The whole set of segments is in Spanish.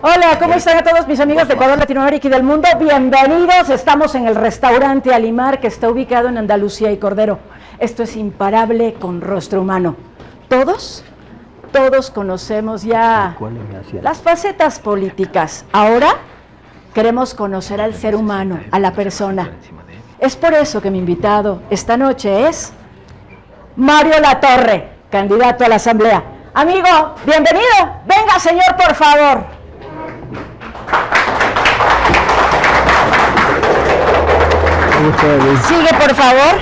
Hola, ¿cómo están a todos mis amigos de Ecuador, Latinoamérica y del mundo? Bienvenidos, estamos en el restaurante Alimar, que está ubicado en Andalucía y Cordero. Esto es Imparable con Rostro Humano. Todos conocemos ya las facetas políticas. Ahora queremos conocer al ser humano, a la persona. Es por eso que mi invitado esta noche es Mario Latorre, candidato a la Asamblea. Amigo, bienvenido. Venga, señor, por favor. Sigue, por favor.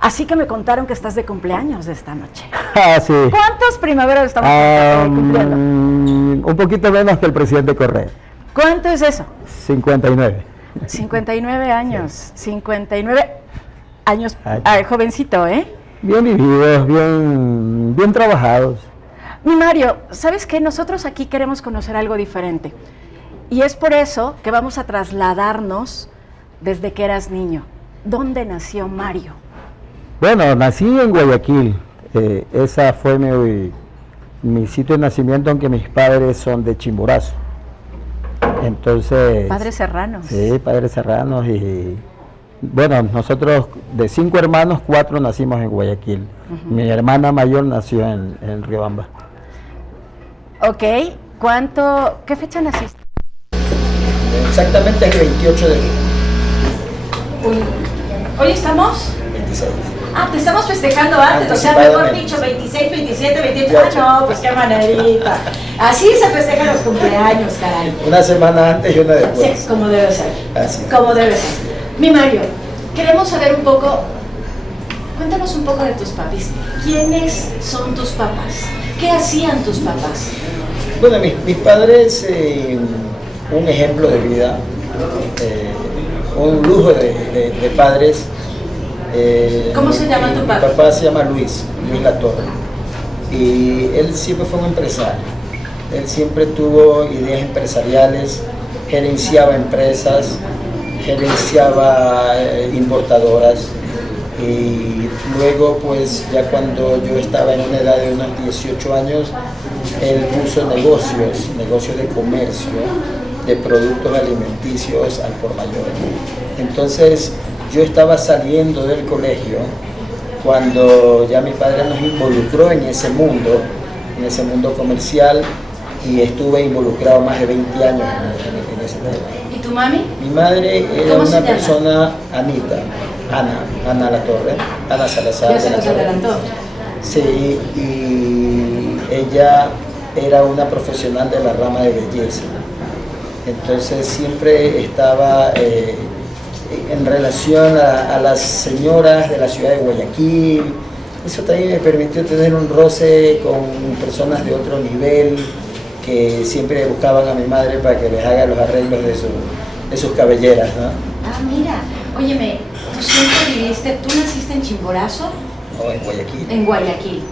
Así que me contaron que estás de cumpleaños de esta noche. Ah, sí. ¿Cuántas primaveras estamos cumpliendo? Un poquito menos que el presidente Correa. ¿Cuánto es eso? 59. 59 años. Sí. 59 años. Jovencito, ¿eh? Bien vividos, bien trabajados. Mi Mario, ¿sabes qué? Nosotros aquí queremos conocer algo diferente. Y es por eso que vamos a trasladarnos desde que eras niño. ¿Dónde nació Mario? Bueno, nací en Guayaquil. Esa fue mi sitio de nacimiento, aunque mis padres son de Chimborazo. Entonces... Padres serranos. Sí, padres serranos. Y bueno, nosotros de 5 hermanos, 4 nacimos en Guayaquil. Mi hermana mayor nació en Riobamba. Ok. ¿Qué fecha naciste? Exactamente el 28 de abril. ¿Hoy estamos? 26. Ah, te estamos festejando antes, o sea, mejor dicho, 26, 27, 28. Ah, no, pues qué manerita. Así se festejan los cumpleaños, caray. Una semana antes y una después. Sí, como debe ser. Así. Como debe ser. Mi Mario, queremos saber un poco, cuéntanos un poco de tus papis. ¿Quiénes son tus papás? ¿Qué hacían tus papás? Bueno, mis padres, un ejemplo de vida, un lujo de padres. ¿Cómo se llama tu padre? Mi papá se llama Luis Latorre, y él siempre fue un empresario. Él siempre tuvo ideas empresariales, gerenciaba empresas, gerenciaba importadoras, y luego pues ya cuando yo estaba en una edad de unos 18 años, él puso negocios de comercio, de productos alimenticios al por mayor. Entonces yo estaba saliendo del colegio cuando ya mi padre nos involucró en ese mundo comercial, y estuve involucrado más de 20 años en ese tema. ¿Y tu mami? Mi madre era una persona, Ana Latorre, Ana Salazar. Ya se nos adelantó. Sí, y ella era una profesional de la rama de belleza. Entonces siempre estaba en relación a las señoras de la ciudad de Guayaquil. Eso también me permitió tener un roce con personas de otro nivel, que siempre buscaban a mi madre para que les haga los arreglos de sus cabelleras, ¿no? Ah, mira, óyeme, tú siempre ¿tú naciste en Chimborazo? No, en Guayaquil. En Guayaquil.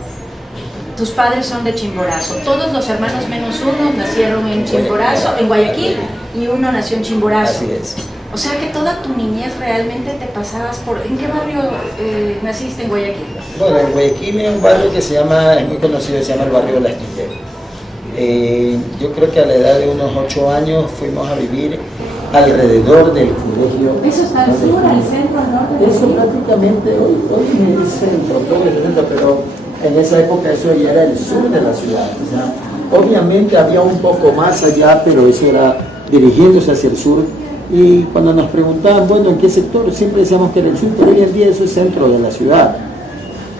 Tus padres son de Chimborazo. Todos los hermanos menos uno nacieron en Chimborazo, en Guayaquil, y uno nació en Chimborazo. Así es. O sea que toda tu niñez realmente te pasabas por... ¿En qué barrio naciste en Guayaquil? Bueno, en Guayaquil hay un barrio que es muy conocido, se llama el barrio La Astillero. Yo creo que a la edad de unos 8 años fuimos a vivir alrededor del colegio. ¿Eso está al sur, al centro, al norte? Eso prácticamente, hoy es centro, todo el centro, pero en esa época eso ya era el sur de la ciudad. O sea, obviamente había un poco más allá, pero eso era dirigiéndose hacia el sur. Y cuando nos preguntaban, bueno, ¿en qué sector? Siempre decíamos que era el sur, pero hoy en día eso es centro de la ciudad.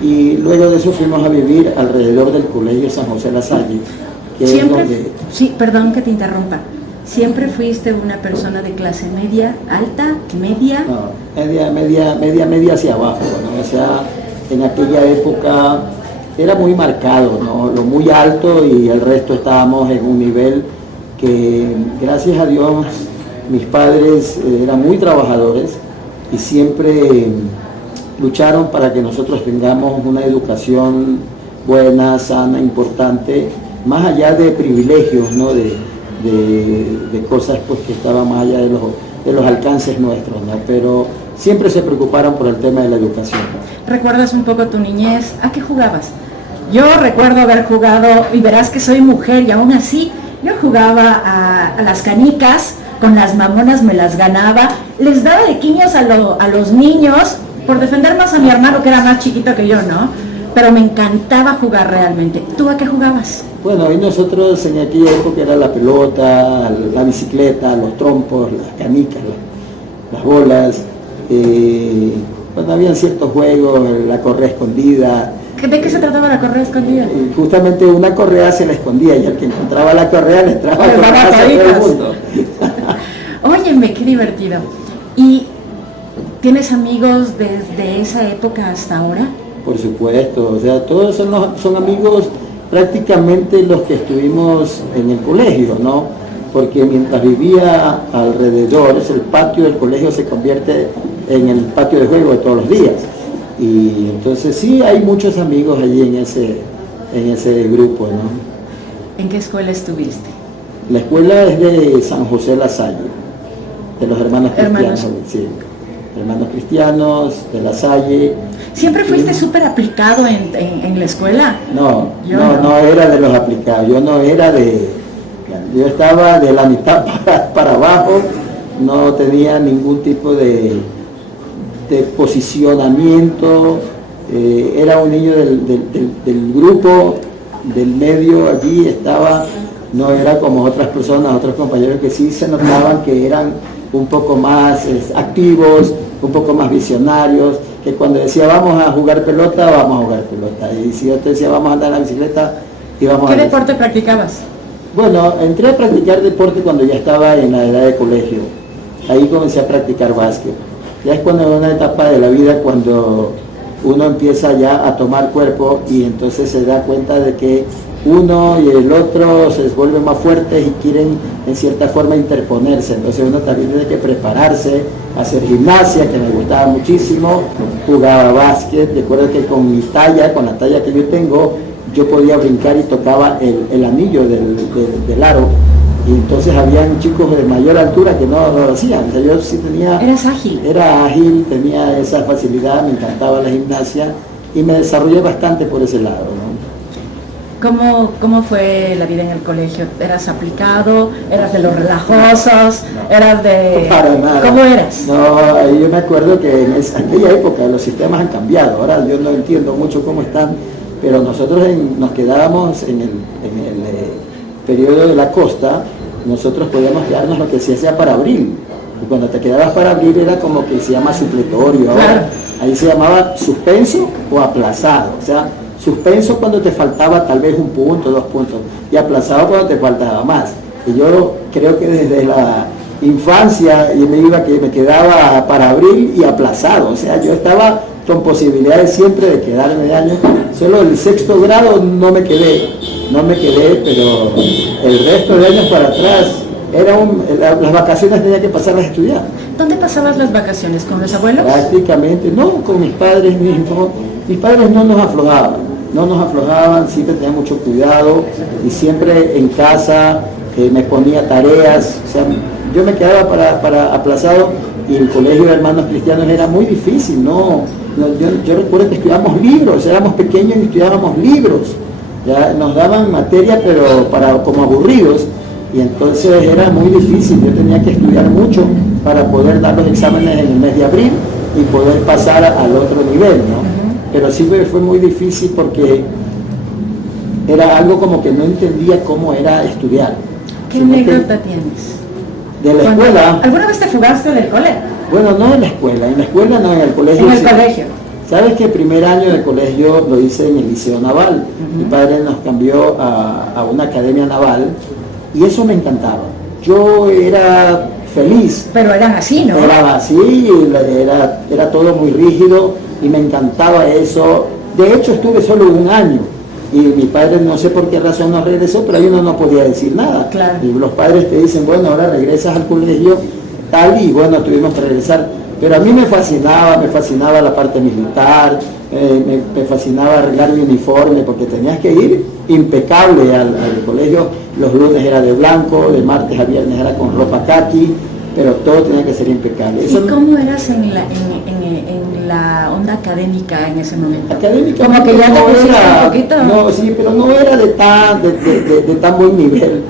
Y luego de eso fuimos a vivir alrededor del colegio San José La Salle. Siempre, sí, perdón que te interrumpa. ¿Siempre fuiste una persona de clase media, alta, media? No, media hacia abajo, ¿no? O sea, en aquella época era muy marcado, ¿no? Lo muy alto, y el resto estábamos en un nivel que, gracias a Dios, mis padres eran muy trabajadores y siempre lucharon para que nosotros tengamos una educación buena, sana, importante, más allá de privilegios, ¿no? de cosas pues que estaban más allá de los alcances nuestros, ¿no? Pero siempre se preocuparon por el tema de la educación. ¿Recuerdas un poco tu niñez? ¿A qué jugabas? Yo recuerdo haber jugado, y verás que soy mujer y aún así, yo jugaba a las canicas, con las mamonas me las ganaba, les daba de quiños a los niños, por defender más a mi hermano que era más chiquito que yo, ¿no? Pero me encantaba jugar realmente. ¿Tú a qué jugabas? Bueno, y nosotros en aquella época era la pelota, la bicicleta, los trompos, las canicas, las bolas. Bueno, habían ciertos juegos, la correa escondida. ¿De qué se trataba la correa escondida? Justamente una correa se la escondía y al que encontraba la correa le entraba Pues con daba todo el toditas. mundo. Óyeme, qué divertido. ¿Y tienes amigos desde esa época hasta ahora? Por supuesto, o sea, todos son amigos prácticamente los que estuvimos en el colegio, ¿no? Porque mientras vivía alrededor, el patio del colegio se convierte en el patio de juego de todos los días. Y entonces sí, hay muchos amigos allí en ese grupo, ¿no? ¿En qué escuela estuviste? La escuela es de San José La Salle, de los hermanos cristianos, sí. Hermanos cristianos de La Salle. ¿Siempre fuiste súper aplicado en la escuela? No, Yo no era de los aplicados, yo estaba de la mitad para abajo, no tenía ningún tipo de posicionamiento, era un niño del grupo, del medio, allí estaba, no era como otras personas, otros compañeros que sí se notaban que eran un poco más activos, un poco más visionarios, que cuando decía vamos a jugar pelota, vamos a jugar pelota, y si yo te decía vamos a andar en la bicicleta, íbamos a ¿Qué andar. deporte practicabas? Bueno, entré a practicar deporte cuando ya estaba en la edad de colegio, ahí comencé a practicar básquet, ya es cuando en una etapa de la vida cuando uno empieza ya a tomar cuerpo y entonces se da cuenta de que uno y el otro se vuelven más fuertes y quieren en cierta forma interponerse, entonces uno también tiene que prepararse, hacer gimnasia, que me gustaba muchísimo, jugaba básquet, recuerdo que con la talla que yo tengo, yo podía brincar y tocaba el anillo del aro, y entonces habían chicos de mayor altura que no lo hacían, o sea, yo sí tenía... ¿Eras ágil? Era ágil, tenía esa facilidad, me encantaba la gimnasia y me desarrollé bastante por ese lado, ¿no? ¿Cómo fue la vida en el colegio? ¿Eras aplicado? ¿Eras de los relajosos? ¿Eras de...? Para nada. ¿Cómo eras? No, yo me acuerdo que en aquella época los sistemas han cambiado, ahora yo no entiendo mucho cómo están, pero nosotros nos quedábamos en el periodo de la costa, nosotros podíamos quedarnos lo que se hacía para abril, y cuando te quedabas para abril era como que se llama supletorio, ahora Claro. ahí se llamaba suspenso o aplazado, o sea, suspenso cuando te faltaba tal vez 1 punto, 2 puntos, y aplazado cuando te faltaba más. Y yo creo que desde la infancia yo me quedaba para abril y aplazado, o sea, yo estaba con posibilidades siempre de quedarme de año. Solo el 6º grado no me quedé, pero el resto de años para atrás las vacaciones tenía que pasarlas a estudiar. ¿Dónde pasabas las vacaciones? ¿Con los abuelos? Prácticamente, no, con mis padres mismos. Mis padres no nos aflojaban, siempre tenían mucho cuidado y siempre en casa me ponía tareas, o sea, yo me quedaba para aplazado y el colegio de hermanos cristianos era muy difícil, yo recuerdo que estudiábamos libros, éramos pequeños y estudiábamos libros, ya nos daban materia pero como aburridos y entonces era muy difícil, yo tenía que estudiar mucho para poder dar los exámenes en el mes de abril y poder pasar al otro nivel, ¿no? Pero sí fue muy difícil porque era algo como que no entendía cómo era estudiar. ¿Qué anécdota tienes? De la escuela. ¿Alguna vez te fugaste del cole? Bueno, no en la escuela no, en el colegio. En el sí. colegio. ¿Sabes que el primer año de colegio lo hice en el Liceo Naval? Mi padre nos cambió a una academia naval y eso me encantaba. Yo era feliz. Pero eran así, ¿no? Era así, era todo muy rígido y me encantaba eso. De hecho estuve solo 1 año y mi padre no sé por qué razón no regresó, pero ahí uno no podía decir nada. Claro. Y los padres te dicen, bueno, ahora regresas al colegio tal y bueno, tuvimos que regresar. Pero a mí me fascinaba la parte militar, me fascinaba arreglar mi uniforme porque tenías que ir impecable al colegio. Los lunes era de blanco, de martes a viernes era con ropa caqui, pero todo tenía que ser impecable. ¿Y Eso, cómo eras en la en la onda académica en ese momento? Académica, como que ya te pusiste un poquito. No, sí, pero no era de tan buen nivel,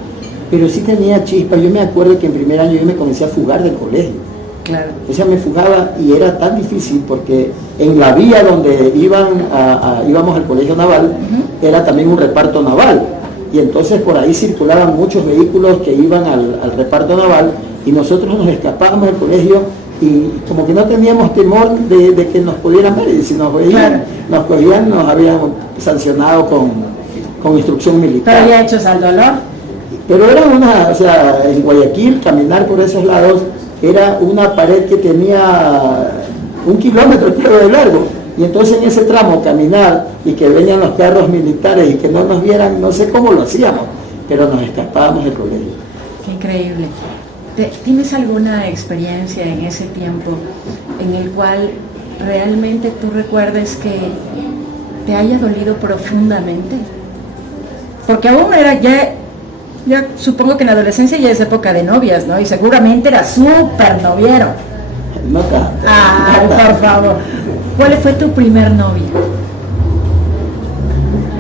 pero sí tenía chispa. Yo me acuerdo que en primer año yo me comencé a fugar del colegio. Claro. O sea, me fugaba y era tan difícil porque en la vía donde íbamos al colegio naval, era también un reparto naval. Y entonces por ahí circulaban muchos vehículos que iban al reparto naval y nosotros nos escapábamos del colegio y como que no teníamos temor de que nos pudieran ver. Y si nos veían, claro, nos cogían, nos habían sancionado con instrucción militar. Pero ya hechos al dolor. Pero era o sea, en Guayaquil, caminar por esos lados, era una pared que tenía 1 kilómetro creo de largo, y entonces en ese tramo caminar y que venían los carros militares y que no nos vieran, no sé cómo lo hacíamos, pero nos escapábamos del colegio. Qué increíble. ¿Tienes alguna experiencia en ese tiempo en el cual realmente tú recuerdes que te haya dolido profundamente? Porque aún era ya supongo que en la adolescencia ya es época de novias, ¿no? Y seguramente era súper noviero. No tanto. Ay, por favor. ¿Cuál fue tu primer novia?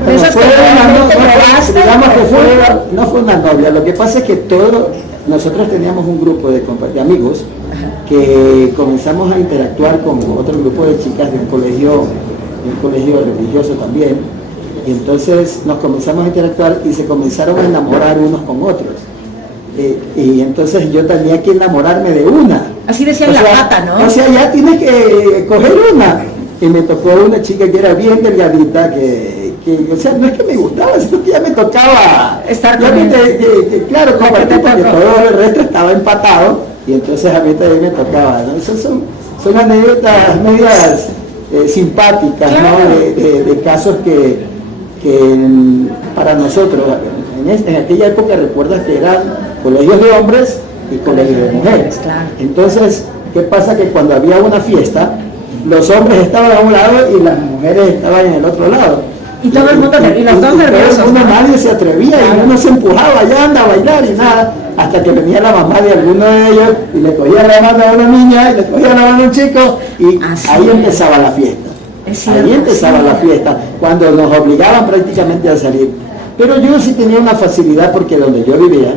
Bueno, Esas que realmente probaste. digamos que no fue una novia. Lo que pasa es que nosotros teníamos un grupo de amigos que comenzamos a interactuar con otro grupo de chicas de un colegio religioso también. Y entonces nos comenzamos a interactuar y se comenzaron a enamorar unos con otros. Y entonces yo tenía que enamorarme de una. Así decía la pata, ¿no? O sea, ya tienes que coger una. Y me tocó una chica que era bien delgadita, o sea, no es que me gustaba, sino que ya me tocaba estar con ella. Claro, compartir, porque todo el resto estaba empatado. Y entonces a mí también me tocaba, ¿no? Esas son anécdotas medias simpáticas, claro, ¿no? De casos que para nosotros, en aquella época recuerdas que eran colegios de hombres y colegios de mujeres. Claro. Entonces, ¿qué pasa? Que cuando había una fiesta, los hombres estaban a un lado y las mujeres estaban en el otro lado. Y todo el mundo, y los dos nerviosos. Nadie se atrevía, claro, y uno se empujaba, ya anda a bailar y nada, hasta que venía la mamá de alguno de ellos y le cogía la mano a una niña y le cogía la mano a un chico y ahí empezaba la fiesta. Ahí empezaba la fiesta, cuando nos obligaban prácticamente a salir. Pero yo sí tenía una facilidad porque donde yo vivía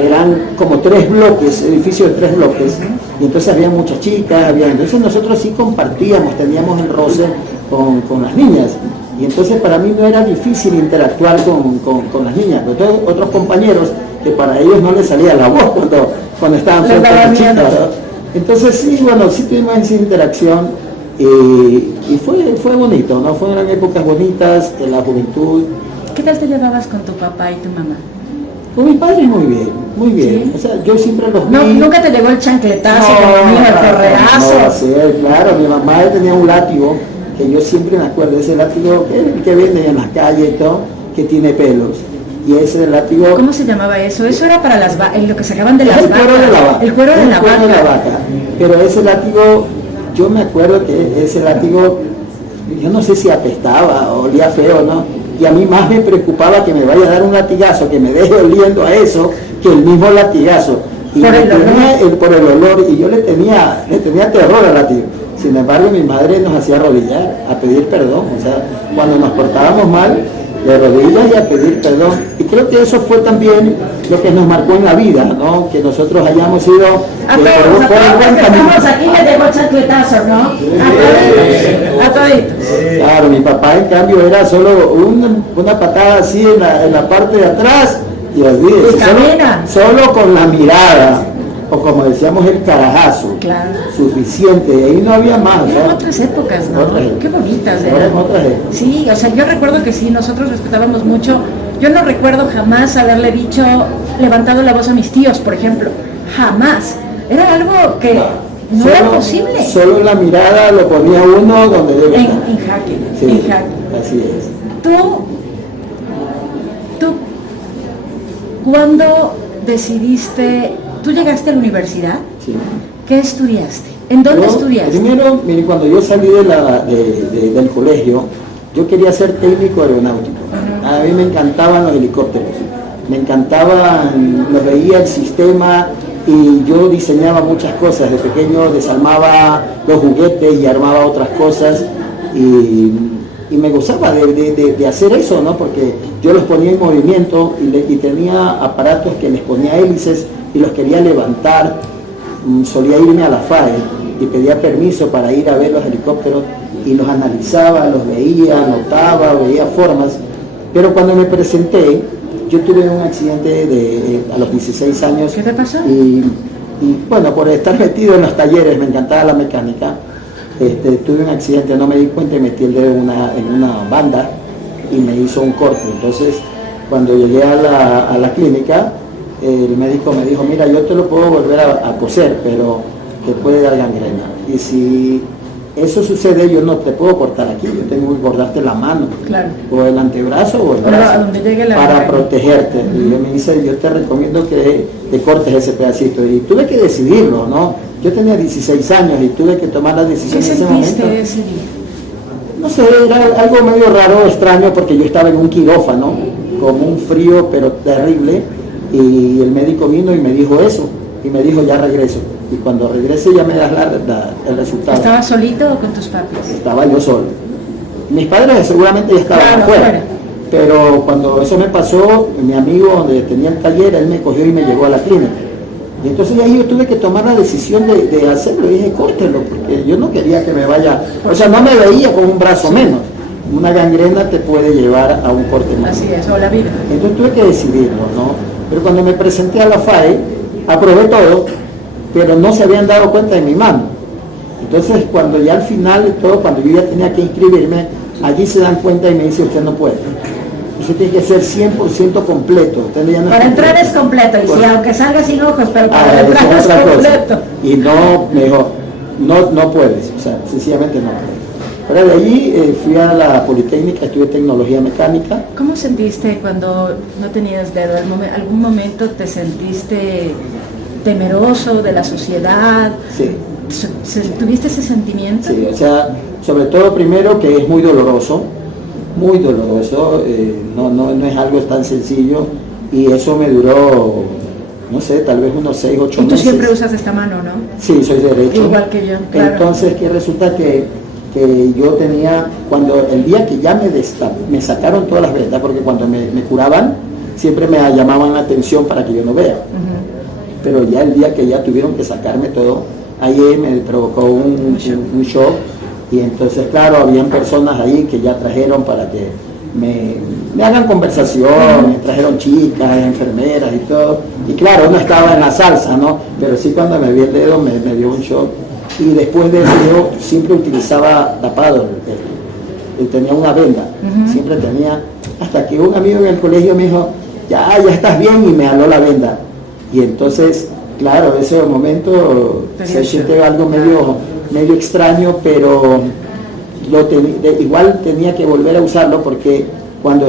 eran como 3 bloques, edificios de 3 bloques, y entonces había muchas chicas, entonces nosotros sí compartíamos, teníamos el roce con las niñas, y entonces para mí no era difícil interactuar con las niñas, pero otros compañeros que para ellos no les salía la voz cuando estaban frente a las chicas, ¿no? Entonces sí, bueno, sí tuvimos esa interacción. Y fue bonito, ¿no? Fueron épocas bonitas de la juventud. ¿Qué tal te llevabas con tu papá y tu mamá? Con mi padre muy bien, muy bien. ¿Sí? O sea, yo siempre los vi. No, ¿nunca te llegó el chancletazo, el correazo? No, sí, claro, mi mamá tenía un látigo, que yo siempre me acuerdo, ese látigo que venden en las calles y todo, que tiene pelos. Y ese látigo... ¿Cómo se llamaba eso? Eso era para lo que sacaban de las vacas. El cuero de la vaca. El cuero de la vaca. Pero ese látigo... Yo me acuerdo que ese látigo, yo no sé si apestaba o olía feo, ¿no? Y a mí más me preocupaba que me vaya a dar un latigazo, que me deje oliendo a eso, que el mismo latigazo. Y por el olor, y yo le tenía terror al látigo. Sin embargo, mi madre nos hacía arrodillar a pedir perdón. O sea, cuando nos portábamos mal, de rodillas y a pedir perdón. Y creo que eso fue también lo que nos marcó en la vida, ¿no? Que nosotros hayamos ido a todos que estamos aquí le llegó chancletazo, ¿no? A toditos. Claro, mi papá en cambio era solo una patada así en la parte de atrás y olvídese, solo con la mirada, o como decíamos el carajazo, claro, suficiente, y ahí no había más. Eran otras épocas, ¿no? Qué bonitas eran. Sí, o sea, yo recuerdo que sí, nosotros respetábamos mucho. Yo no recuerdo jamás haberle levantado la voz a mis tíos, por ejemplo, jamás. Era algo que no era posible. Solo la mirada lo ponía uno donde debe estar. En jaque, sí, en jaque. Así es. Tú, ¿cuándo decidiste? ¿Tú llegaste a la universidad? Sí. ¿Qué estudiaste? ¿En dónde estudiaste? Primero, mire, cuando yo salí del colegio, yo quería ser técnico aeronáutico. A mí me encantaban los helicópteros, me encantaban, los veía el sistema, y yo diseñaba muchas cosas. De pequeño desarmaba los juguetes y armaba otras cosas, y me gozaba de hacer eso, ¿no? Porque yo los ponía en movimiento y tenía aparatos que les ponía hélices y los quería levantar. Solía irme a la FAE y pedía permiso para ir a ver los helicópteros y los analizaba, los veía, anotaba, veía formas. Pero cuando me presenté, yo tuve un accidente a los 16 años. ¿Qué te pasó? Y bueno, por estar metido en los talleres, me encantaba la mecánica, tuve un accidente, no me di cuenta y metí el dedo en una banda y me hizo un corte. Entonces, cuando llegué a la clínica, el médico me dijo, mira, yo te lo puedo volver a coser, pero te puede dar gangrena. Y si eso sucede, yo no te puedo cortar aquí, yo tengo que cortarte la mano, claro, o el antebrazo o el pero brazo, a donde llegue la para gangrena, protegerte. Y yo me dice, yo te recomiendo que te cortes ese pedacito. Y tuve que decidirlo, ¿no? Yo tenía 16 años y tuve que tomar la decisión ¿qué en ese momento. sentiste ese día? No sé, era algo medio raro, extraño, porque yo estaba en un quirófano, con un frío pero terrible, y el médico vino y me dijo eso, y me dijo, ya regreso. Y cuando regrese ya me das el resultado. ¿Estabas solito o con tus papás? Estaba yo solo. Mis padres seguramente ya estaban Claro, afuera. afuera. Pero cuando eso me pasó, mi amigo donde tenía el taller, él me cogió y me llevó a la clínica. Y entonces ahí yo tuve que tomar la decisión de hacerlo. Y dije, córtelo, porque yo no quería que me vaya, o sea, no me veía con un brazo menos. Una gangrena te puede llevar a un corte más. Así es, o la vida. Entonces tuve que decidirlo, ¿no? Pero cuando me presenté a la FAE, aprobé todo, pero no se habían dado cuenta de mi mano. Entonces cuando ya al final de todo, cuando yo ya tenía que inscribirme, allí se dan cuenta y me dice, usted no puede. Usted tiene que ser 100% completo. Usted ya no Para entrar es completo, y Pues, si aunque salga sin ojos, pero para esa entrar es es otra cosa. completo. Y no, me dijo, no puedes, o sea, sencillamente no puedes. Ahora de allí fui a la Politécnica, estudié tecnología mecánica. ¿Cómo sentiste cuando no tenías dedo? ¿Algún momento te sentiste temeroso de la sociedad? Sí. ¿Tuviste ese sentimiento? Sí, o sea, sobre todo primero que es muy doloroso, no es algo tan sencillo, y eso me duró, no sé, tal vez unos 6, 8 Y tú meses. siempre usas esta mano, ¿no? Sí, soy derecho. Igual que yo, claro. Entonces, que resulta que yo tenía, el día que ya me sacaron todas las vendas, porque cuando me curaban, siempre me llamaban la atención para que yo no vea. Ujú. Pero ya el día que ya tuvieron que sacarme todo, ahí me provocó un shock. Y entonces, claro, habían personas ahí que ya trajeron para que me hagan conversación, me trajeron chicas, enfermeras y todo. Y claro, uno estaba en la salsa, ¿no? Pero sí, cuando me vi el dedo me dio un shock. Y después de eso yo siempre utilizaba tapado, tenía una venda, siempre tenía, hasta que un amigo en el colegio me dijo, ya estás bien, y me jaló la venda. Y entonces, claro, ese momento se siente algo medio extraño, pero igual tenía que volver a usarlo, porque cuando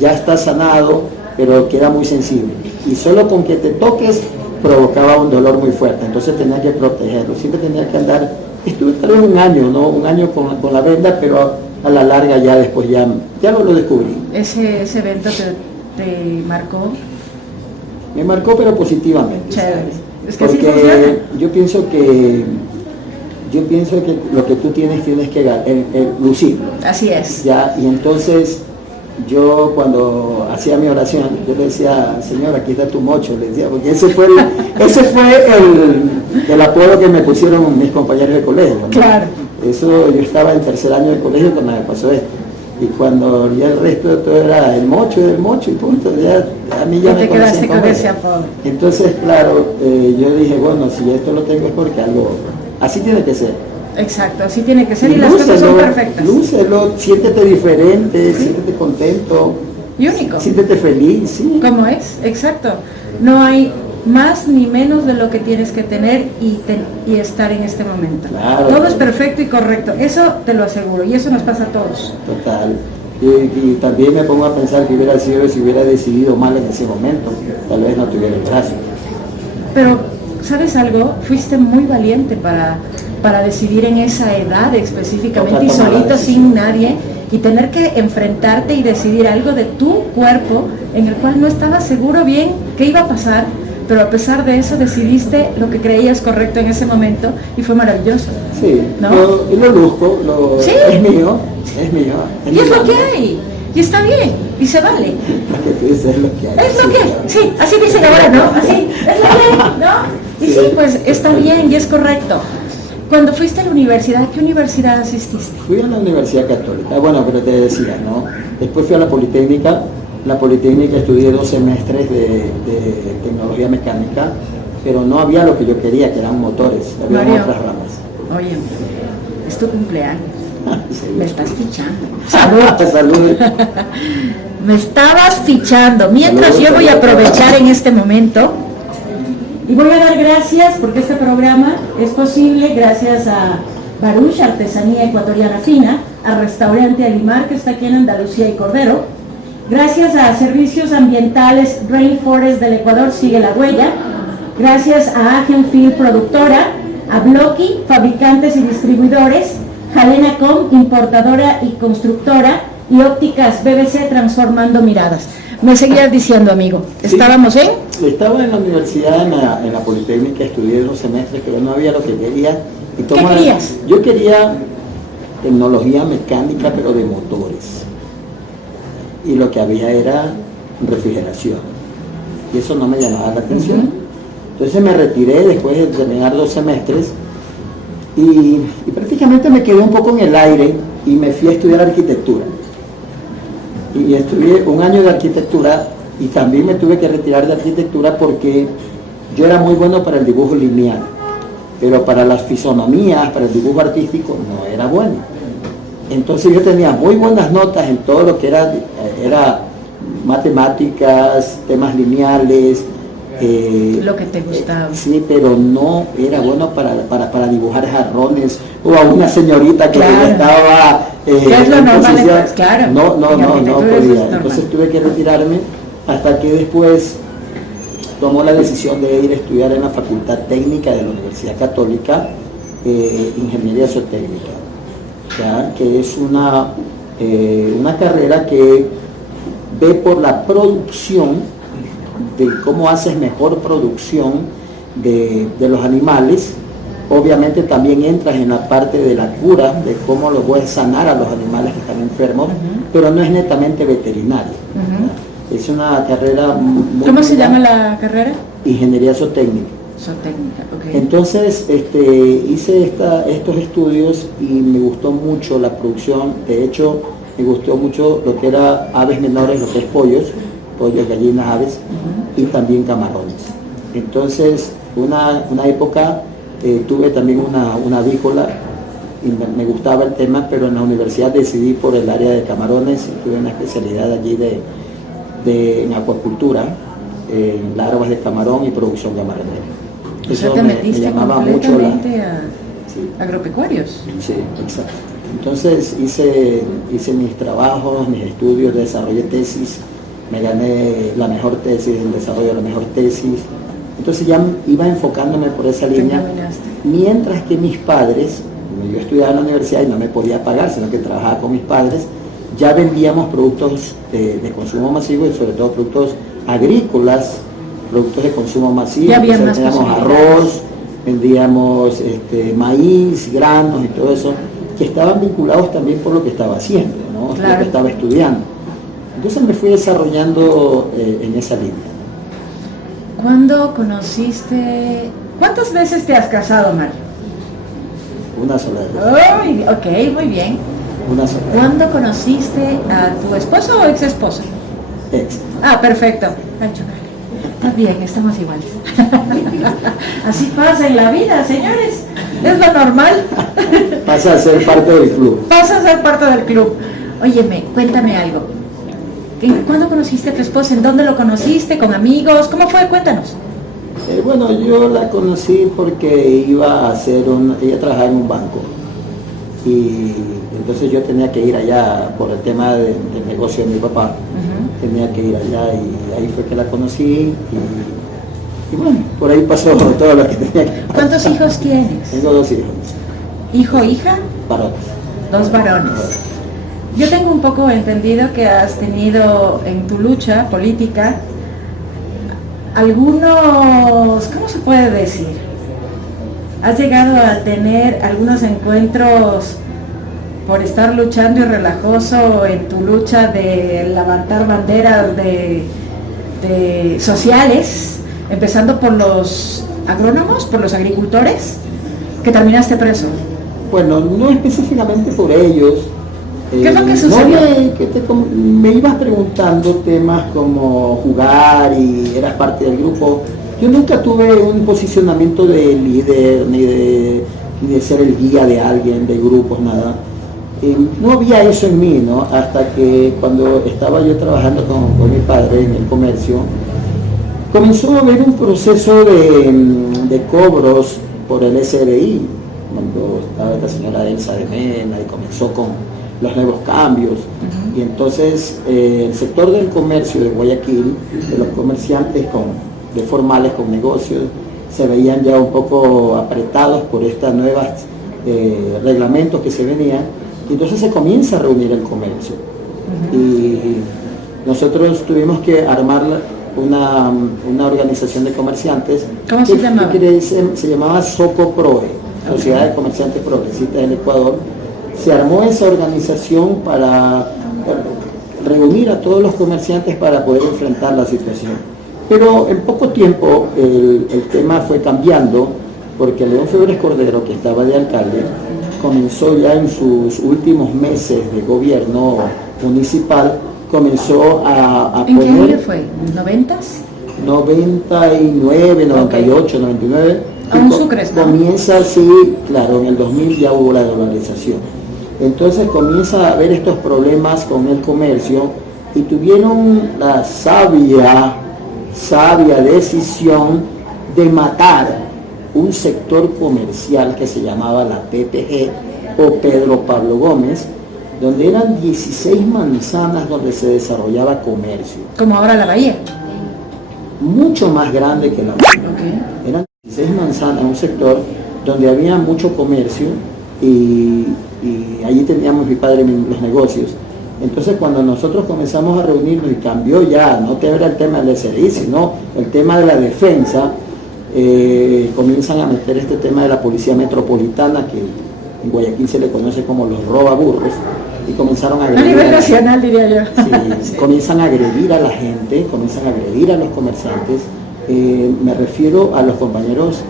ya está sanado, pero queda muy sensible. Y solo con que te toques provocaba un dolor muy fuerte, entonces tenía que protegerlo, siempre tenía que andar. Estuve tal vez un año, ¿no? Un año con la venda, pero a la larga ya después ya lo descubrí. ¿Ese evento te marcó? Me marcó, pero positivamente. Chévere. ¿Sabes? Es que así porque funciona. yo pienso que lo que tú tienes que lucir. Así es. Ya, y entonces yo cuando hacía mi oración, yo le decía, Señor, aquí está tu mocho, le decía, porque ese fue el apodo que me pusieron mis compañeros de colegio, ¿no? Claro. Eso, yo estaba en tercer año de colegio cuando me pasó esto. Y cuando ya el resto de todo era el mocho y punto, ya a mí ya Y me te quedaste conocían con como ese eso. apodo. Entonces, claro, yo dije, bueno, si esto lo tengo es porque algo, así tiene que ser. Exacto, así tiene que ser, y las cosas son perfectas. Lúcelo, siéntete diferente, siéntete contento, Y único. siéntete feliz, sí. Como es, exacto. No hay más ni menos de lo que tienes que tener y estar en este momento. Claro. Todo es perfecto y correcto, eso te lo aseguro, y eso nos pasa a todos. Total. Y también me pongo a pensar que hubiera sido si hubiera decidido mal en ese momento, tal vez no tuviera el brazo. Pero, ¿sabes algo? Fuiste muy valiente para decidir en esa edad específicamente, y Total, tomar la solito, decisión. sin nadie, y tener que enfrentarte y decidir algo de tu cuerpo en el cual no estabas seguro bien qué iba a pasar, pero a pesar de eso decidiste lo que creías correcto en ese momento y fue maravilloso. Sí, ¿no? y lo luzco, ¿Sí? es mío, es mío. Y es lo que hay, y está bien, y se vale. Lo que tú dices es lo que hay. Es lo que hay, sí, así dicen ahora, ¿no? Así, es lo que hay, ¿no? Y sí, pues está bien y es correcto. Cuando fuiste a la universidad, ¿qué universidad asististe? Fui a la Universidad Católica, bueno, pero te decía, ¿no? Después fui a la Politécnica. La Politécnica estudié 2 semestres de tecnología mecánica, pero no había lo que yo quería, que eran motores, había Mario, otras ramas. Oye, es tu cumpleaños, Sí. me estás fichando. Salud. Salud. Me estabas fichando. Mientras Salud, yo voy a salud. aprovechar en este momento y voy a dar gracias porque este programa es posible gracias a Baruch, Artesanía Ecuatoriana Fina, al Restaurante Alimar que está aquí en Andalucía y Cordero, gracias a Servicios Ambientales Rainforest del Ecuador, sigue la huella, gracias a Agenfield Productora, a Blocky, fabricantes y distribuidores, Jalenacom, importadora y constructora, y Ópticas BBC, transformando miradas. Me seguías diciendo, amigo, Sí. estábamos en... Estaba en la universidad, en la Politécnica, estudié 2 semestres, pero no había lo que quería. Y ¿Qué querías? Yo quería tecnología mecánica, pero de motores. Y lo que había era refrigeración. Y eso no me llamaba la atención. Entonces me retiré después de terminar 2 semestres y prácticamente me quedé un poco en el aire y me fui a estudiar arquitectura. Y estudié 1 año de arquitectura y también me tuve que retirar de arquitectura porque yo era muy bueno para el dibujo lineal, pero para las fisonomías, para el dibujo artístico no era bueno. Entonces yo tenía muy buenas notas en todo lo que era matemáticas, temas lineales. Lo que te gustaba. Sí, pero no era bueno para dibujar jarrones o a una señorita que Claro. estaba ¿Qué es lo en normal? posición. Pues, claro. No En arquitectura eso es podía. normal. Entonces tuve que retirarme hasta que después tomó la decisión de ir a estudiar en la Facultad Técnica de la Universidad Católica, Ingeniería Zootecnia, ¿ya? Que es una carrera que ve por la producción, de cómo haces mejor producción de los animales. Obviamente también entras en la parte de la cura, de cómo lo puedes sanar a los animales que están enfermos, pero no es netamente veterinario. Es una carrera muy... ¿Cómo se llama la carrera? Ingeniería Zootecnia. Zootecnica, ok. Entonces hice estos estudios y me gustó mucho la producción. De hecho, me gustó mucho lo que era aves menores, lo que es pollos, gallinas, aves, y también camarones. Entonces, una época tuve también una avícola y me gustaba el tema, pero en la universidad decidí por el área de camarones y tuve una especialidad allí en acuacultura, en larvas de camarón y producción camaronera. O sea, Eso te me metiste llamaba mucho completamente a Sí. agropecuarios. Sí, exacto. Entonces hice mis trabajos, mis estudios, desarrollé tesis, me gané la mejor tesis, el desarrollo de la mejor tesis. Entonces ya iba enfocándome por esa Te línea, encaminaste. mientras que mis padres, yo estudiaba en la universidad y no me podía pagar, sino que trabajaba con mis padres, ya vendíamos productos de consumo masivo y sobre todo productos agrícolas, productos de consumo masivo. Ya había Entonces, más vendíamos posibilidades. arroz, vendíamos maíz, granos y todo eso, que estaban vinculados también por lo que estaba haciendo, ¿no? Lo Claro. que estaba estudiando. Entonces me fui desarrollando en esa línea. ¿Cuándo conociste? ¿Cuántas veces te has casado, Mario? Una sola vez. Ay, ok, muy bien. Una sola vez. ¿Cuándo conociste a tu esposo o ex esposa? Ex. Ah, perfecto. Ay, chocale. Está bien, estamos iguales. Así pasa en la vida, señores. Es lo normal. Pasa a ser parte del club. Pasa a ser parte del club. Óyeme, cuéntame algo. ¿Cuándo conociste a tu esposa? ¿En dónde lo conociste? ¿Con amigos? ¿Cómo fue? Cuéntanos. Bueno, yo la conocí porque ella trabajaba en un banco y entonces yo tenía que ir allá por el tema del negocio de mi papá. Tenía que ir allá y ahí fue que la conocí y bueno, por ahí pasó todo lo que tenía que pasar. ¿Cuántos hijos tienes? Tengo 2 hijos, ¿Hijo, hija? varones. 2 varones. Yo tengo un poco entendido que has tenido en tu lucha política algunos, ¿cómo se puede decir? ¿Has llegado a tener algunos encuentros por estar luchando y relajoso en tu lucha de levantar banderas de sociales, empezando por los agrónomos, por los agricultores, que terminaste preso? Bueno, no específicamente por ellos. ¿Qué es lo que sucedió? Me ibas preguntando temas como jugar y eras parte del grupo. Yo nunca tuve un posicionamiento de líder, ni de ser el guía de alguien, de grupos, nada. No había eso en mí, ¿no? Hasta que cuando estaba yo trabajando con mi padre en el comercio, comenzó a haber un proceso de cobros por el SRI, cuando estaba esta señora Elsa de Mena y comenzó con los nuevos cambios. Y entonces el sector del comercio de Guayaquil, de los comerciantes de formales con negocios, se veían ya un poco apretados por estos nuevos reglamentos que se venían. Y entonces se comienza a reunir el comercio. Y nosotros tuvimos que armar una organización de comerciantes. ¿Cómo se llamaba? Se llamaba SOCOPROE, Sociedad de Comerciantes Progresistas del Ecuador. Se armó esa organización para reunir a todos los comerciantes para poder enfrentar la situación. Pero en poco tiempo el tema fue cambiando, porque León Febres Cordero, que estaba de alcalde, comenzó ya en sus últimos meses de gobierno municipal, comenzó a ¿En poner... qué año fue? ¿90s? 99, 98, 99. Aún Sucre, ¿no? Comienza así, claro, en el 2000 ya hubo la dolarización. Entonces comienza a haber estos problemas con el comercio y tuvieron la sabia decisión de matar un sector comercial que se llamaba la PPG o Pedro Pablo Gómez, donde eran 16 manzanas donde se desarrollaba comercio. Como ahora la Bahía. Mucho más grande que la Bahía. Okay. Eran 16 manzanas, un sector donde había mucho comercio y allí teníamos mi padre los negocios. Entonces cuando nosotros comenzamos a reunirnos y cambió ya, no era el tema del SRI, sino el tema de la defensa, comienzan a meter este tema de la policía metropolitana, que en Guayaquil se le conoce como los robaburros, y comenzaron a agredir. A nivel nacional, diría yo. Sí, comienzan a agredir a la gente, comienzan a agredir a los comerciantes. Me refiero a los compañeros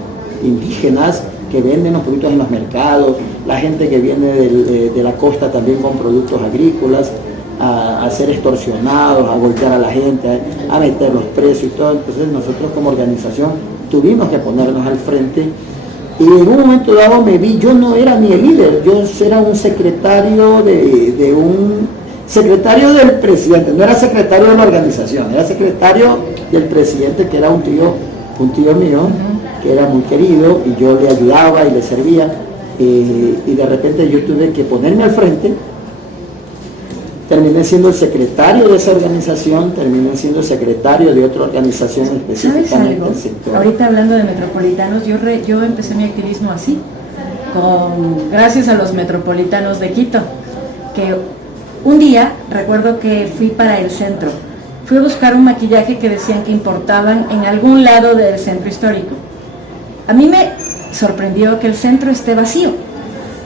indígenas que venden los productos en los mercados, la gente que viene de la costa también con productos agrícolas, a ser extorsionados, a golpear a la gente, a meter los precios y todo. Entonces nosotros como organización tuvimos que ponernos al frente y en un momento dado me vi, yo no era ni el líder, yo era un secretario secretario del presidente, no era secretario de la organización, era secretario del presidente, que era un tío mío, que era muy querido y yo le ayudaba y le servía, y de repente yo tuve que ponerme al frente. Terminé siendo el secretario de esa organización, terminé siendo secretario de otra organización específicamente. ¿Sabes algo? Ahorita hablando de metropolitanos, yo empecé mi activismo así, gracias a los metropolitanos de Quito, que un día recuerdo que fui para el centro, fui a buscar un maquillaje que decían que importaban en algún lado del centro histórico. A mí me sorprendió que el centro esté vacío,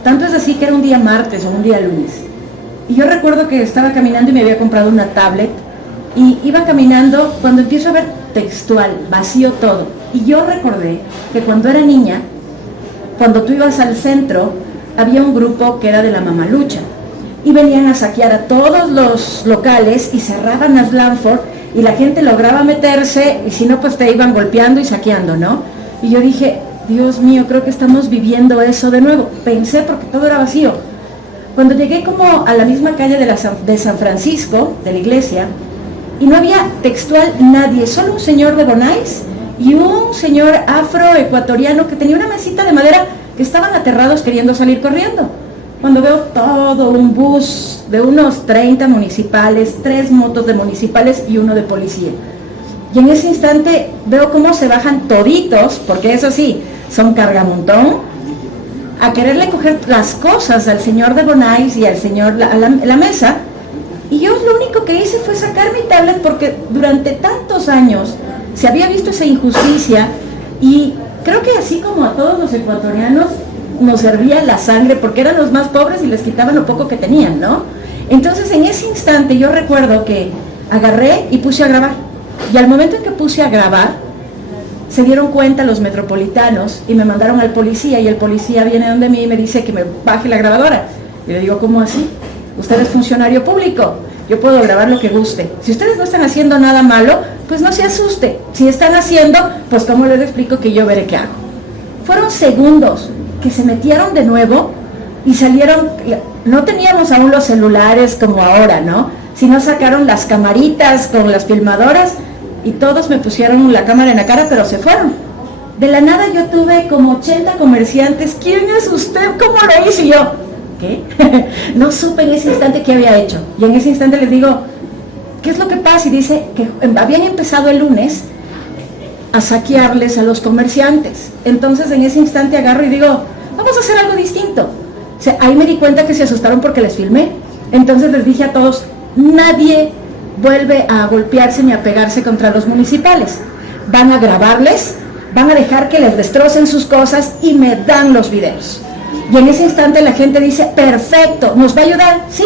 tanto es así que era un día martes o un día lunes. Y yo recuerdo que estaba caminando y me había comprado una tablet y iba caminando cuando empiezo a ver textual, vacío todo. Y yo recordé que cuando era niña, cuando tú ibas al centro, había un grupo que era de la Mamalucha y venían a saquear a todos los locales y cerraban las Blanford y la gente lograba meterse y si no pues te iban golpeando y saqueando, ¿no? Y yo dije, Dios mío, creo que estamos viviendo eso de nuevo. Pensé porque todo era vacío. Cuando llegué como a la misma calle de San Francisco, de la iglesia, y no había textual nadie, solo un señor de Bonais y un señor afroecuatoriano que tenía una mesita de madera que estaban aterrados queriendo salir corriendo. Cuando veo todo un bus de unos 30 municipales, 3 motos de municipales y uno de policía. Y en ese instante veo cómo se bajan toditos, porque eso sí, son cargamontón, a quererle coger las cosas al señor de Bonais y al señor la mesa, y yo lo único que hice fue sacar mi tablet porque durante tantos años se había visto esa injusticia y creo que así como a todos los ecuatorianos nos servía la sangre porque eran los más pobres y les quitaban lo poco que tenían, ¿no? Entonces en ese instante yo recuerdo que agarré y puse a grabar. Y al momento en que puse a grabar, se dieron cuenta los metropolitanos y me mandaron al policía, y el policía viene donde mí y me dice que me baje la grabadora. Y le digo, ¿cómo así? Usted es funcionario público, yo puedo grabar lo que guste. Si ustedes no están haciendo nada malo, pues no se asuste. Si están haciendo, pues como les explico que yo veré qué hago. Fueron segundos que se metieron de nuevo y salieron. No teníamos aún los celulares como ahora, ¿no? Sino sacaron las camaritas con las filmadoras y todos me pusieron la cámara en la cara, pero se fueron. De la nada yo tuve como 80 comerciantes. ¿Quién es usted? ¿Cómo lo hice? Y yo, ¿qué? No supe en ese instante qué había hecho. Y en ese instante les digo, ¿qué es lo que pasa? Y dice que habían empezado el lunes a saquearles a los comerciantes. Entonces en ese instante agarro y digo, vamos a hacer algo distinto. O sea, ahí me di cuenta que se asustaron porque les filmé. Entonces les dije a todos, nadie vuelve a golpearse ni a pegarse contra los municipales. Van a grabarles, van a dejar que les destrocen sus cosas y me dan los videos. Y en ese instante la gente dice, perfecto, ¿nos va a ayudar? Sí.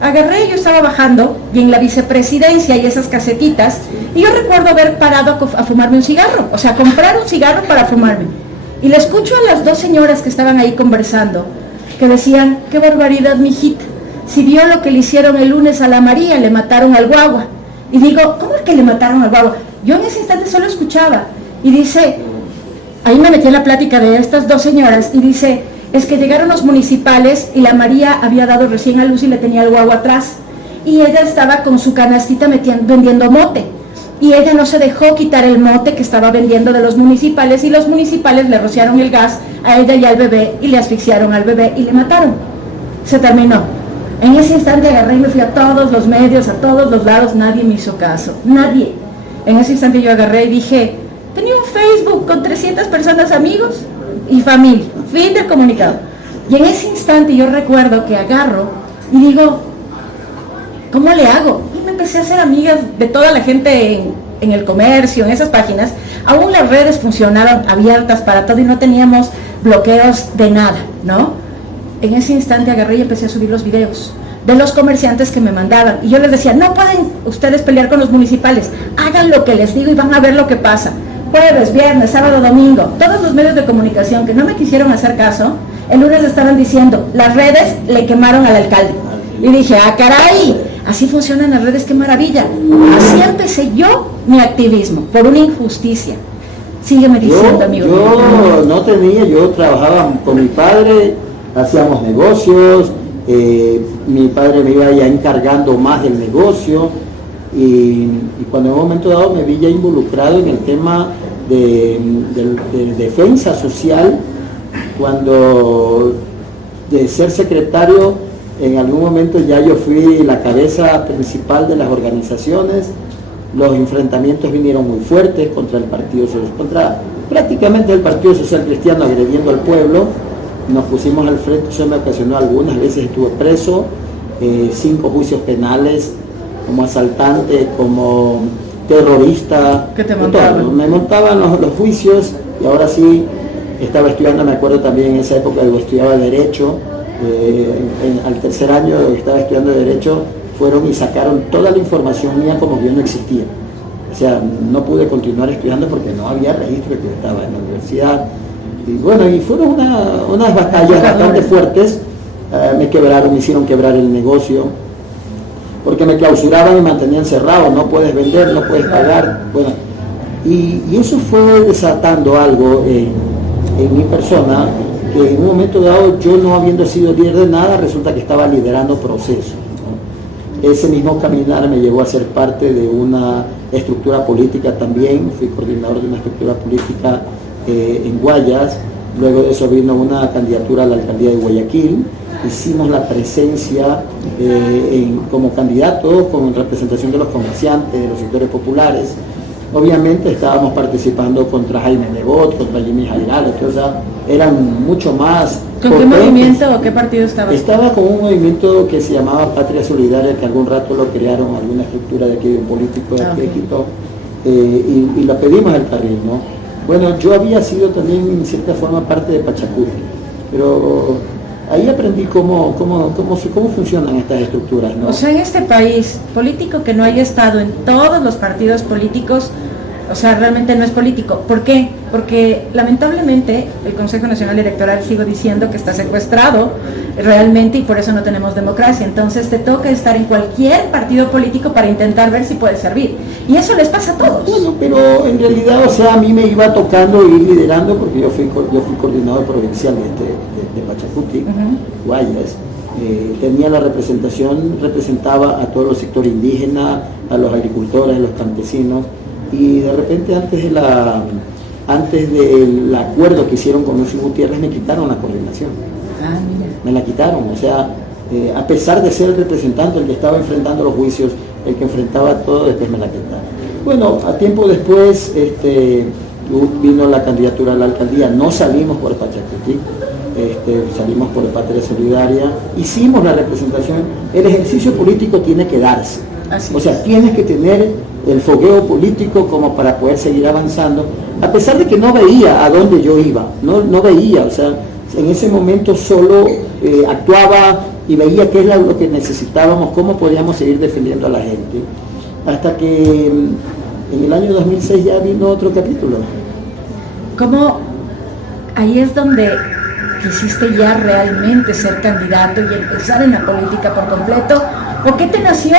Agarré, yo estaba bajando y en la vicepresidencia hay esas casetitas y yo recuerdo haber parado a fumarme un cigarro, o sea, comprar un cigarro para fumarme. Y le escucho a las dos señoras que estaban ahí conversando, que decían, qué barbaridad, mijita. Si vio lo que le hicieron el lunes a la María, le mataron al guagua. Y digo, ¿cómo es que le mataron al guagua? Yo en ese instante solo escuchaba. Y dice, ahí me metí en la plática de estas dos señoras, y dice, es que llegaron los municipales y la María había dado recién a luz y le tenía el guagua atrás. Y ella estaba con su canastita vendiendo mote. Y ella no se dejó quitar el mote que estaba vendiendo de los municipales, y los municipales le rociaron el gas a ella y al bebé, y le asfixiaron al bebé y le mataron. Se terminó. En ese instante agarré y me fui a todos los medios, a todos los lados, nadie me hizo caso, nadie. En ese instante yo agarré y dije, tenía un Facebook con 300 personas, amigos y familia, fin del comunicado. Y en ese instante yo recuerdo que agarro y digo, ¿cómo le hago? Y me empecé a hacer amigas de toda la gente en el comercio, en esas páginas. Aún las redes funcionaban abiertas para todo y no teníamos bloqueos de nada, ¿no? En ese instante agarré y empecé a subir los videos de los comerciantes que me mandaban. Y yo les decía, no pueden ustedes pelear con los municipales, hagan lo que les digo y van a ver lo que pasa. Jueves, viernes, sábado, domingo, todos los medios de comunicación que no me quisieron hacer caso, el lunes estaban diciendo, las redes le quemaron al alcalde. Y dije, ¡ah, caray! Así funcionan las redes, qué maravilla. Así empecé yo mi activismo, por una injusticia. Sígueme diciendo, amigo. Yo no tenía, yo trabajaba con mi padre, hacíamos negocios, mi padre me iba ya encargando más del negocio y cuando en un momento dado me vi ya involucrado en el tema de defensa social, cuando de ser secretario en algún momento ya yo fui la cabeza principal de las organizaciones. Los enfrentamientos vinieron muy fuertes contra el Partido Social, contra prácticamente el Partido Social Cristiano, agrediendo al pueblo. Nos pusimos al frente, eso me ocasionó algunas veces, estuve preso, 5 juicios penales, como asaltante, como terrorista. ¿Qué te montaban? Me montaban los juicios y ahora sí estaba estudiando, me acuerdo también en esa época yo estudiaba Derecho, al tercer año estaba estudiando Derecho, fueron y sacaron toda la información mía como que yo no existía. O sea, no pude continuar estudiando porque no había registro de que yo estaba en la universidad. Y bueno, y fueron unas batallas bastante fuertes. Me hicieron quebrar el negocio, porque me clausuraban y mantenían cerrado, no puedes vender, no puedes pagar. Bueno, y eso fue desatando algo en mi persona, que en un momento dado, yo no habiendo sido líder de nada, resulta que estaba liderando procesos, ¿no? Ese mismo caminar me llevó a ser parte de una estructura política también, fui coordinador de una estructura política en Guayas. Luego de eso vino una candidatura a la alcaldía de Guayaquil, hicimos la presencia como candidato con representación de los comerciantes, de los sectores populares. Obviamente estábamos participando contra Jaime Nebot, contra Jimmy Jairala, o sea, eran mucho más. ¿Con qué movimiento o qué partido estabas? Estaba con un movimiento que se llamaba Patria Solidaria, que algún rato lo crearon, alguna estructura de aquí de un político de aquí de Quito. y la pedimos al carril, ¿no? Bueno, yo había sido también en cierta forma parte de Pachacuti, pero ahí aprendí cómo funcionan estas estructuras, ¿no? O sea, en este país, político que no haya estado en todos los partidos políticos, o sea, realmente no es político. ¿Por qué? Porque lamentablemente el Consejo Nacional Electoral, sigo diciendo que está secuestrado realmente y por eso no tenemos democracia. Entonces te toca estar en cualquier partido político para intentar ver si puede servir. Y eso les pasa a todos. Bueno, pero en realidad, o sea, a mí me iba tocando ir liderando porque yo fui coordinador provincial de Pachacuti, Guayas. Tenía la representación, representaba a todos los sectores indígenas, a los agricultores, a los campesinos, y de repente antes del acuerdo que hicieron con Luis Gutiérrez me quitaron la coordinación. Ah, mira. Me la quitaron, o sea, a pesar de ser el representante, el que estaba enfrentando los juicios, el que enfrentaba todo, después me la quitaron. Bueno, a tiempo después vino la candidatura a la alcaldía, no salimos por Pachacuti, salimos por Patria Solidaria, hicimos la representación. El ejercicio político tiene que darse, Así o sea, es. tienes que tener el fogueo político como para poder seguir avanzando, a pesar de que no veía a dónde yo iba, no veía, o sea, en ese momento solo actuaba y veía qué era lo que necesitábamos, cómo podíamos seguir defendiendo a la gente, hasta que en el año 2006 ya vino otro capítulo. ¿Cómo ahí es donde quisiste ya realmente ser candidato y empezar en la política por completo? ¿O qué te nació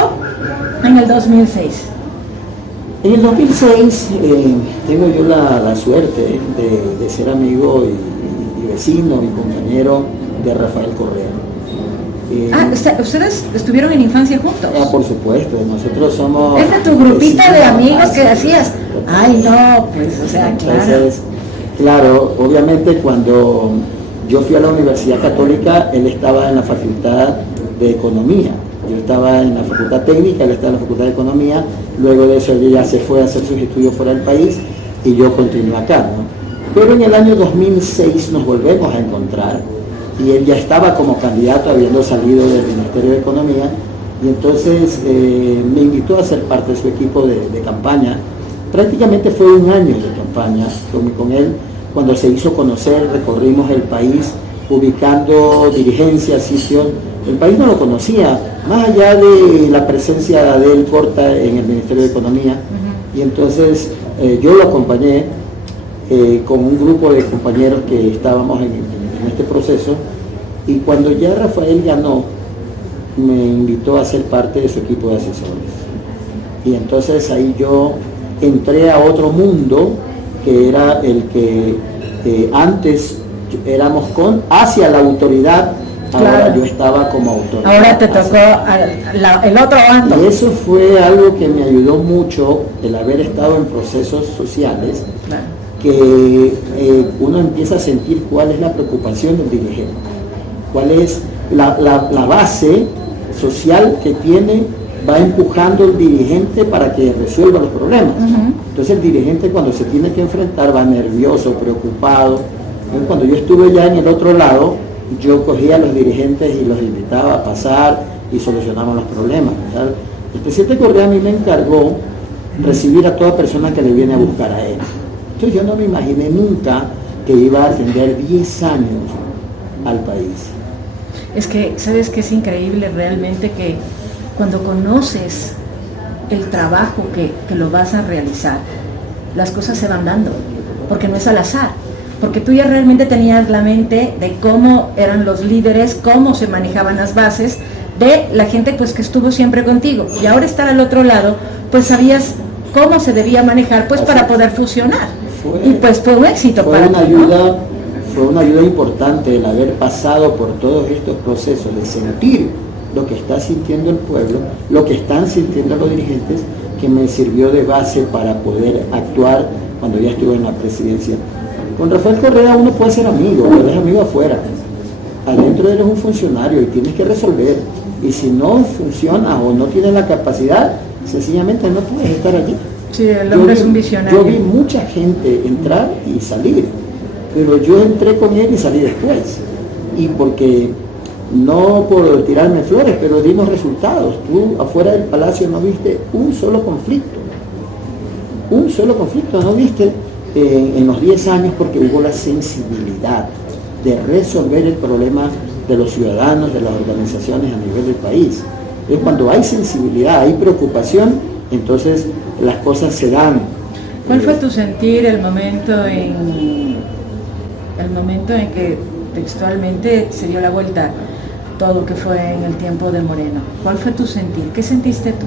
en el 2006? En el 2006 tengo yo la suerte de ser amigo y vecino y compañero de Rafael Correa. Ustedes estuvieron en infancia juntos. Por supuesto, nosotros somos... ¿Es de tu grupita de vecinos, amigos que decías? Ay, no, pues, o sea, claro. Entonces, claro, obviamente cuando yo fui a la Universidad Católica, él estaba en la Facultad de Economía. Yo estaba en la Facultad Técnica, él estaba en la Facultad de Economía. Luego de eso él ya se fue a hacer sus estudios fuera del país y yo continué acá, ¿no? Pero en el año 2006 nos volvemos a encontrar y él ya estaba como candidato habiendo salido del Ministerio de Economía y entonces me invitó a ser parte de su equipo de campaña. Prácticamente fue un año de campaña con él. Cuando se hizo conocer, recorrimos el país ubicando dirigencias, sitios. El país no lo conocía, más allá de la presencia de él corta en el Ministerio de Economía. Y entonces yo lo acompañé con un grupo de compañeros que estábamos en este proceso, y cuando ya Rafael ganó, me invitó a ser parte de su equipo de asesores. Y entonces ahí yo entré a otro mundo, que era el que antes éramos hacia la autoridad. Ahora Claro. yo estaba como autoridad. Ahora te tocó el otro bando. Y eso fue algo que me ayudó mucho, el haber estado en procesos sociales, Claro. que uno empieza a sentir cuál es la preocupación del dirigente, cuál es la base social que tiene, va empujando el dirigente para que resuelva los problemas. Entonces el dirigente, cuando se tiene que enfrentar, va nervioso, preocupado. Entonces, cuando yo estuve ya en el otro lado, yo cogía a los dirigentes y los invitaba a pasar y solucionamos los problemas, ¿verdad? El presidente Correa a mí me encargó recibir a toda persona que le viene a buscar a él. Entonces yo no me imaginé nunca que iba a atender 10 años al país. Es que, ¿sabes qué es increíble realmente? Que cuando conoces el trabajo que lo vas a realizar, las cosas se van dando, porque no es al azar, porque tú ya realmente tenías la mente de cómo eran los líderes, cómo se manejaban las bases de la gente pues que estuvo siempre contigo, y ahora estar al otro lado, pues sabías cómo se debía manejar pues para poder fusionar, y pues fue un éxito fue para una ti, ¿no? ayuda, fue una ayuda importante el haber pasado por todos estos procesos, de sentir lo que está sintiendo el pueblo, lo que están sintiendo los dirigentes, que me sirvió de base para poder actuar cuando ya estuve en la presidencia. Con Rafael Correa uno puede ser amigo, pero es amigo afuera. Adentro eres un funcionario y tienes que resolver. Y si no funciona o no tienes la capacidad, sencillamente no puedes estar allí. Sí, el hombre es un visionario. Yo vi mucha gente entrar y salir, pero yo entré con él y salí después. Y porque, no por tirarme flores, pero dimos resultados. Tú afuera del palacio no viste un solo conflicto. un solo conflicto, ¿no viste? En los 10 años, porque hubo la sensibilidad de resolver el problema de los ciudadanos, de las organizaciones a nivel del país. Es cuando hay sensibilidad, hay preocupación, entonces las cosas se dan. ¿Cuál fue tu sentir el momento en que textualmente se dio la vuelta todo que fue en el tiempo de Moreno? ¿Cuál fue tu sentir? ¿Qué sentiste tú?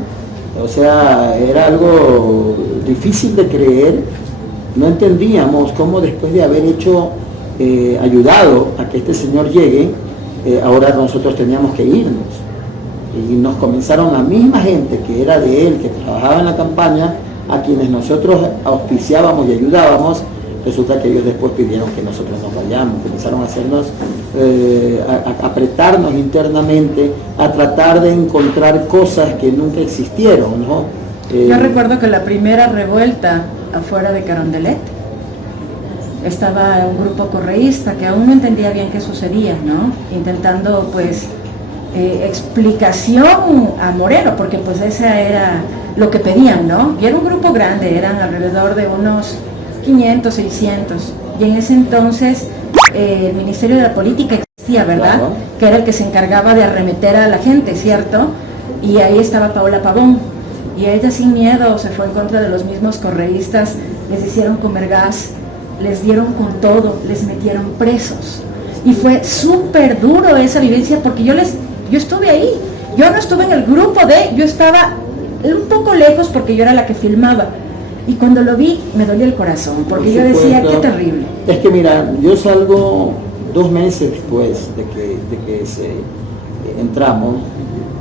O sea, era algo difícil de creer. No entendíamos cómo después de haber ayudado a que este señor llegue, ahora nosotros teníamos que irnos. Y nos comenzaron la misma gente que era de él, que trabajaba en la campaña, a quienes nosotros auspiciábamos y ayudábamos, resulta que ellos después pidieron que nosotros nos vayamos, comenzaron a hacernos, a apretarnos internamente, a tratar de encontrar cosas que nunca existieron, ¿no? Yo recuerdo que la primera revuelta afuera de Carondelet estaba un grupo correísta que aún no entendía bien qué sucedía, ¿no? Intentando pues explicación a Moreno, porque pues esa era lo que pedían, ¿no? Y era un grupo grande, eran alrededor de unos 500, 600, y en ese entonces el Ministerio de la Política existía, ¿verdad? Claro. Que era el que se encargaba de arremeter a la gente, ¿cierto? Y ahí estaba Paola Pavón, y ella sin miedo se fue en contra de los mismos correístas, les hicieron comer gas, les dieron con todo, les metieron presos, y fue súper duro esa vivencia, porque yo estuve ahí, yo no estuve en el grupo yo estaba un poco lejos porque yo era la que filmaba, y cuando lo vi me dolió el corazón, porque yo decía, qué terrible. Es que mira, yo salgo 2 meses después de que entramos,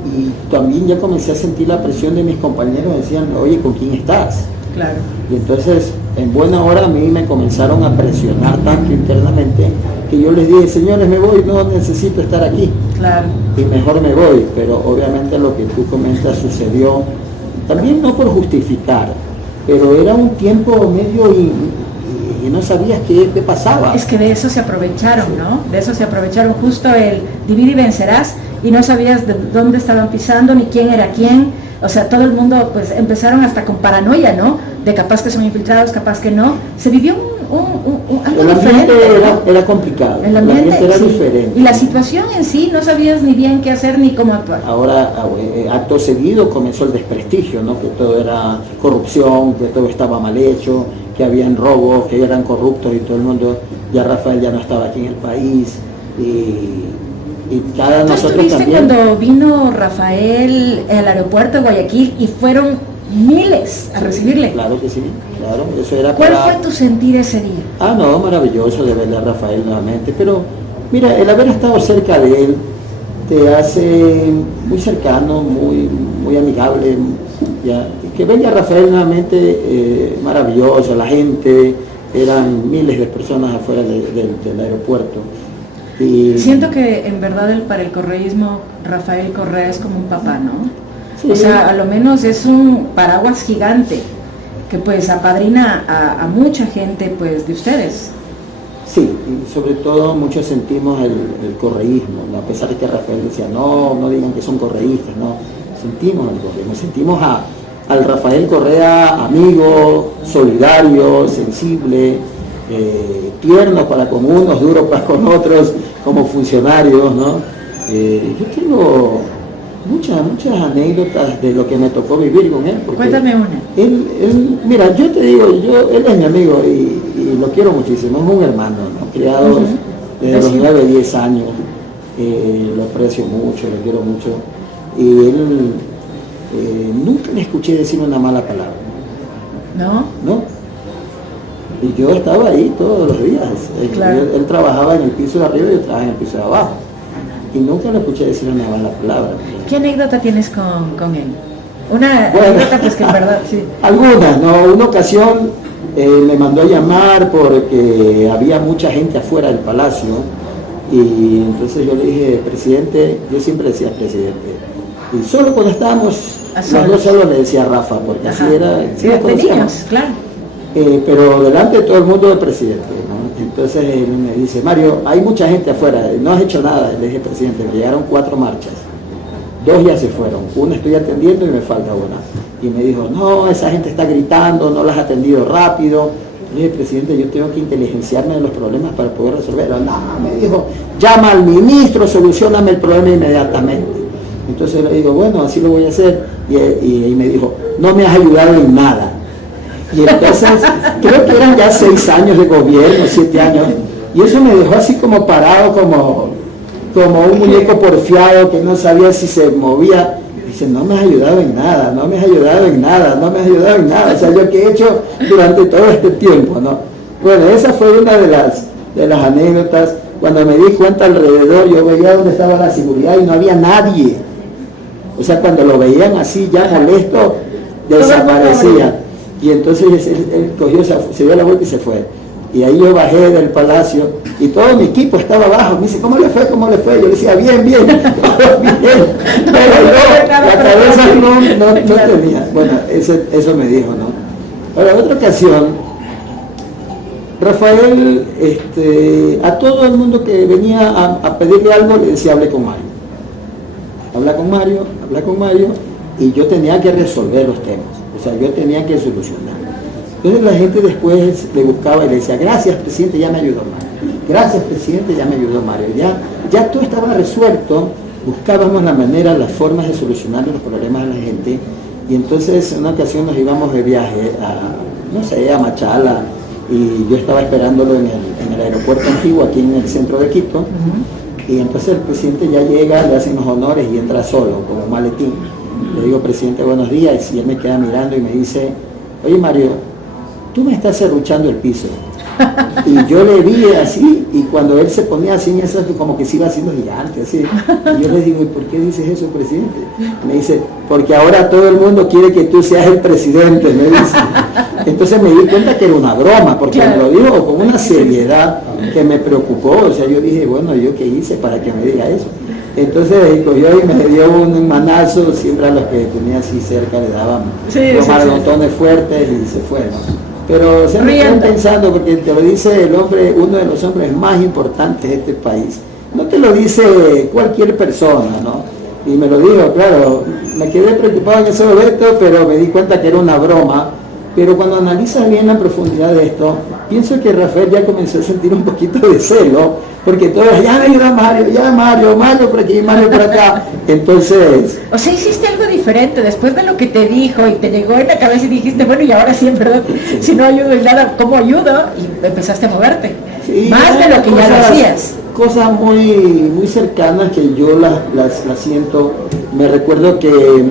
y también ya comencé a sentir la presión de mis compañeros, decían, oye, ¿con quién estás? Claro. Y entonces, en buena hora a mí me comenzaron a presionar tanto internamente, que yo les dije, señores, me voy, no necesito estar aquí. Claro. Y mejor me voy, pero obviamente lo que tú comentas sucedió, también no por justificar, pero era un tiempo medio y no sabías qué pasaba. Es que de eso se aprovecharon, ¿no? De eso se aprovecharon, justo el divide y vencerás, y no sabías de dónde estaban pisando, ni quién era quién. O sea, todo el mundo, pues, empezaron hasta con paranoia, ¿no? De capaz que son infiltrados, capaz que no. Se vivió algo el ambiente diferente, era complicado, el ambiente era sí. diferente. Y la situación en sí, no sabías ni bien qué hacer ni cómo actuar. Ahora, acto seguido comenzó el desprestigio, ¿no? Que todo era corrupción, que todo estaba mal hecho, que habían robos, que eran corruptos y todo el mundo, ya Rafael ya no estaba aquí en el país, y cada ¿Tú nosotros estuviste también. cuando vino Rafael al aeropuerto de Guayaquil y fueron miles a recibirle? Claro que sí, claro, eso era ¿Cuál para... fue tu sentir ese día? Ah, no, maravilloso de verle a Rafael nuevamente, pero mira, el haber estado cerca de él te hace muy cercano, muy amigable, ya. Y que venga Rafael nuevamente, maravilloso, la gente, eran miles de personas afuera del aeropuerto. Y Siento que en verdad para el correísmo Rafael Correa es como un papá, ¿no? sí, O sea, a lo menos es un paraguas gigante que pues apadrina a mucha gente pues de ustedes. sí, y sobre todo muchos sentimos el correísmo, ¿no? A pesar de que Rafael decía, no digan que son correístas, no, sentimos el correísmo, sentimos al Rafael Correa amigo, solidario, sensible, tierno para con unos, duro para con otros, como funcionarios, ¿no? Yo tengo muchas anécdotas de lo que me tocó vivir con él. Cuéntame una. Él, mira, yo te digo, él es mi amigo y lo quiero muchísimo, es un hermano, ¿no? Criados desde los 9, 10 años, lo aprecio mucho, lo quiero mucho, y él nunca le escuché decir una mala palabra. ¿No? ¿No? Y yo estaba ahí todos los días. Claro. Él trabajaba en el piso de arriba y yo trabajaba en el piso de abajo. Y nunca le escuché decir una mala palabra. ¿Qué anécdota tienes con él? Una Bueno. anécdota pues que en verdad sí. Algunas, ¿no? Una ocasión me mandó a llamar porque había mucha gente afuera del palacio. Y entonces yo le dije, presidente, yo siempre decía presidente. Y solo cuando estábamos, los dos solos le decía Rafa, porque Ajá. así era. Sí, nos de conocíamos. niños, claro. Pero delante de todo el mundo de presidente, ¿no? Entonces él me dice, Mario, hay mucha gente afuera, no has hecho nada. Le dije, presidente, me llegaron 4 marchas 2 ya se fueron, una estoy atendiendo y me falta una. Y me dijo, no, esa gente está gritando, no las has atendido rápido. Le dije, presidente, yo tengo que inteligenciarme de los problemas para poder resolverlos. No, me dijo, llama al ministro, solucioname el problema inmediatamente. Entonces le digo, bueno, así lo voy a hacer. Y me dijo, no me has ayudado en nada. Y entonces, creo que eran ya 6 años de gobierno, 7 años. Y eso me dejó así como parado, como un muñeco porfiado que no sabía si se movía. Dice, no me has ayudado en nada, no me has ayudado en nada, no me has ayudado en nada. O sea, yo qué he hecho durante todo este tiempo, ¿no? Bueno, esa fue una de las anécdotas. Cuando me di cuenta alrededor, yo veía dónde estaba la seguridad y no había nadie. O sea, cuando lo veían así ya molesto, desaparecía. Y entonces él cogió, se dio la vuelta y se fue. Y ahí yo bajé del palacio y todo mi equipo estaba abajo. Me dice, ¿cómo le fue? ¿Cómo le fue? Yo le decía, bien, bien, todo bien. Pero yo, la cabeza no tenía. Bueno, eso me dijo, ¿no? Ahora, otra ocasión, Rafael, a todo el mundo que venía a pedirle algo, le decía, hable con Mario. Habla con Mario, y yo tenía que resolver los temas. O sea, yo tenía que solucionar. Entonces la gente después le buscaba y le decía, gracias presidente, ya me ayudó Mario. Gracias presidente, ya me ayudó Mario. Ya todo estaba resuelto, buscábamos la manera, las formas de solucionar los problemas de la gente. Y entonces en una ocasión nos íbamos de viaje a Machala, y yo estaba esperándolo en el aeropuerto antiguo, aquí en el centro de Quito. Y entonces el presidente ya llega, le hacen los honores y entra solo, con un maletín. Le digo, presidente, buenos días, y él me queda mirando y me dice, oye Mario, tú me estás serruchando el piso. Y yo le vi así, y cuando él se ponía así en eso, como que se iba haciendo gigante, así. Y yo le digo, ¿y por qué dices eso, presidente? Me dice, porque ahora todo el mundo quiere que tú seas el presidente, me dice. Entonces me di cuenta que era una broma, porque me lo dijo con una seriedad que me preocupó. O sea, yo dije, bueno, ¿yo qué hice para que me diga eso? Entonces cogió y me dio un manazo, siempre a los que tenía así cerca le daban los manotones fuertes y se fue, ¿no? Pero se me quedan pensando, porque te lo dice el hombre, uno de los hombres más importantes de este país. No te lo dice cualquier persona, ¿no? Y me lo dijo, claro, me quedé preocupado en ese momento, pero me di cuenta que era una broma. Pero cuando analizas bien la profundidad de esto, pienso que Rafael ya comenzó a sentir un poquito de celo, porque todos, ya me ayuda Mario por aquí, Mario por acá. Entonces... O sea, hiciste algo diferente después de lo que te dijo y te llegó en la cabeza y dijiste, bueno, y ahora sí, en verdad, si no ayudo en nada, ¿cómo ayudo? Y empezaste a moverte. Sí, más de lo que ya lo hacías. Cosas muy cercanas que yo las siento. Me recuerdo que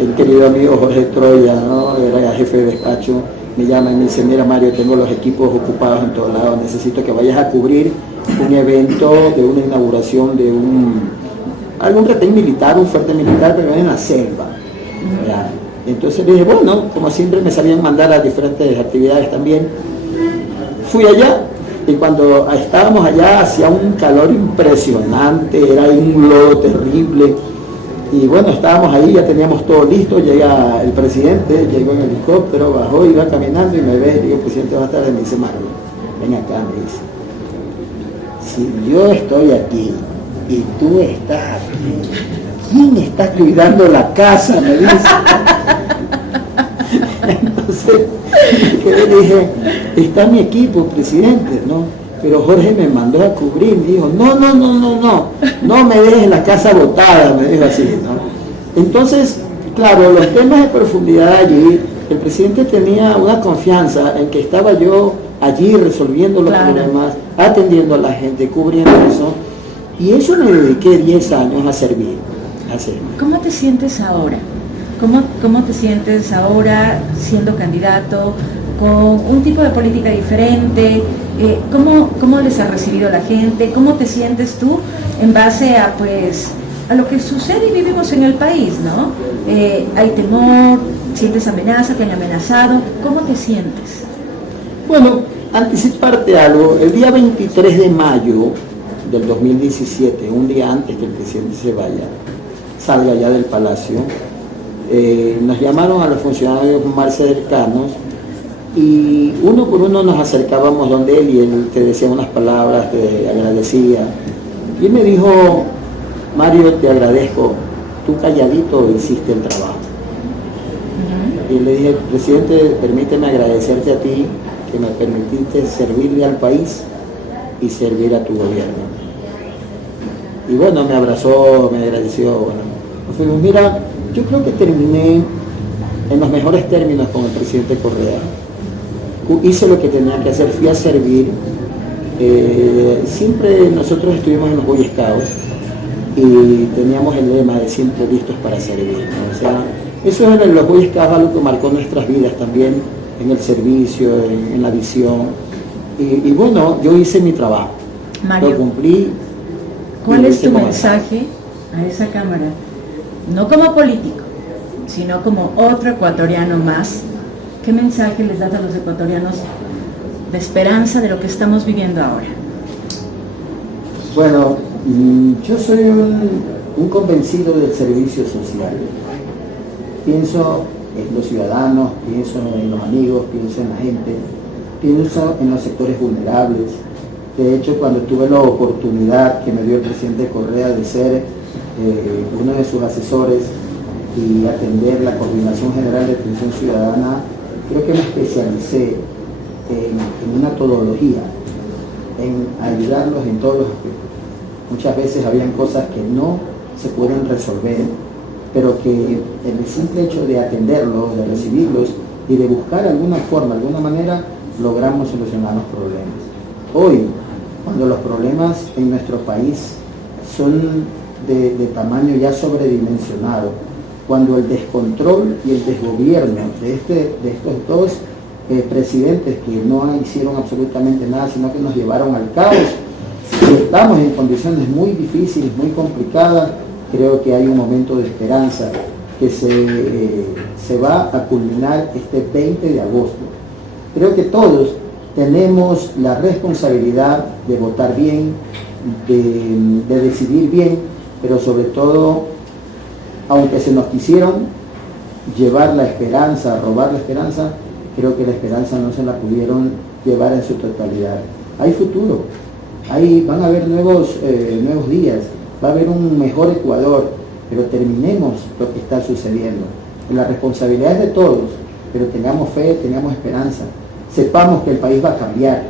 el querido amigo Jorge Troya, ¿no? Era jefe de despacho, me llama y me dice, mira Mario, tengo los equipos ocupados en todos lados, necesito que vayas a cubrir un evento de una inauguración de algún retén militar, un fuerte militar, pero en la selva. ¿Ya? Entonces le dije, bueno, como siempre me sabían mandar a diferentes actividades también. Fui allá, y cuando estábamos allá hacía un calor impresionante, era un lodo terrible. Y bueno, estábamos ahí, ya teníamos todo listo, llega el presidente, llegó en helicóptero, bajó, iba caminando y me ve, y digo, presidente, buenas tardes, me dice, Mario, ven acá, me dice, si yo estoy aquí y tú estás aquí, ¿quién está cuidando la casa? Me dice. Entonces, le dije, está mi equipo, presidente, ¿no? Pero Jorge me mandó a cubrir, me dijo, no me dejes la casa botada, me dijo así, ¿no? Entonces, claro, los temas de profundidad allí, el presidente tenía una confianza en que estaba yo allí resolviendo los problemas, atendiendo a la gente, cubriendo eso, y eso me dediqué 10 años a servir. ¿Cómo te sientes ahora? ¿Cómo te sientes ahora siendo candidato, con un tipo de política diferente? ¿Cómo les ha recibido la gente? ¿Cómo te sientes tú en base a lo que sucede y vivimos en el país, ¿no? Hay temor, sientes amenaza, te han amenazado. ¿Cómo te sientes? Bueno, anticiparte algo, el día 23 de mayo del 2017, un día antes que el presidente salga ya del palacio, nos llamaron a los funcionarios más cercanos y uno por uno nos acercábamos donde él y él te decía unas palabras, te agradecía. Y él me dijo, Mario, te agradezco tú calladito hiciste el trabajo. Y le dije, presidente, permíteme agradecerte a ti que me permitiste servirle al país y servir a tu gobierno. Y bueno, me abrazó, me agradeció. Bueno, mira, yo creo que terminé en los mejores términos con el presidente Correa. Hice lo que tenía que hacer, fui a servir. Siempre nosotros estuvimos en los Boy Scouts y teníamos el lema de siempre listos para servir, ¿no? O sea, eso es los Boy Scouts, algo que marcó nuestras vidas también, en el servicio, en la visión. Y bueno, yo hice mi trabajo, Mario, lo cumplí. ¿cuál es tu mensaje a esa Cámara? No como político, sino como otro ecuatoriano más. ¿Qué mensaje les das a los ecuatorianos de esperanza de lo que estamos viviendo ahora? Bueno, yo soy un convencido del servicio social. Pienso en los ciudadanos, pienso en los amigos, pienso en la gente, pienso en los sectores vulnerables. De hecho, cuando tuve la oportunidad que me dio el presidente Correa de ser uno de sus asesores y atender la Coordinación General de Atención Ciudadana, creo que me especialicé en una metodología, en ayudarlos en todos los aspectos. Muchas veces habían cosas que no se pueden resolver, pero que en el simple hecho de atenderlos, de recibirlos y de buscar alguna forma, alguna manera, logramos solucionar los problemas. Hoy, cuando los problemas en nuestro país son de tamaño ya sobredimensionado, cuando el descontrol y el desgobierno de estos dos presidentes que no hicieron absolutamente nada, sino que nos llevaron al caos, y estamos en condiciones muy difíciles, muy complicadas, creo que hay un momento de esperanza que se va a culminar este 20 de agosto. Creo que todos tenemos la responsabilidad de votar bien, de decidir bien, pero sobre todo, aunque se nos quisieron llevar la esperanza, robar la esperanza, creo que la esperanza no se la pudieron llevar en su totalidad. Hay futuro, van a haber nuevos días, va a haber un mejor Ecuador, pero terminemos lo que está sucediendo. La responsabilidad es de todos, pero tengamos fe, tengamos esperanza. Sepamos que el país va a cambiar.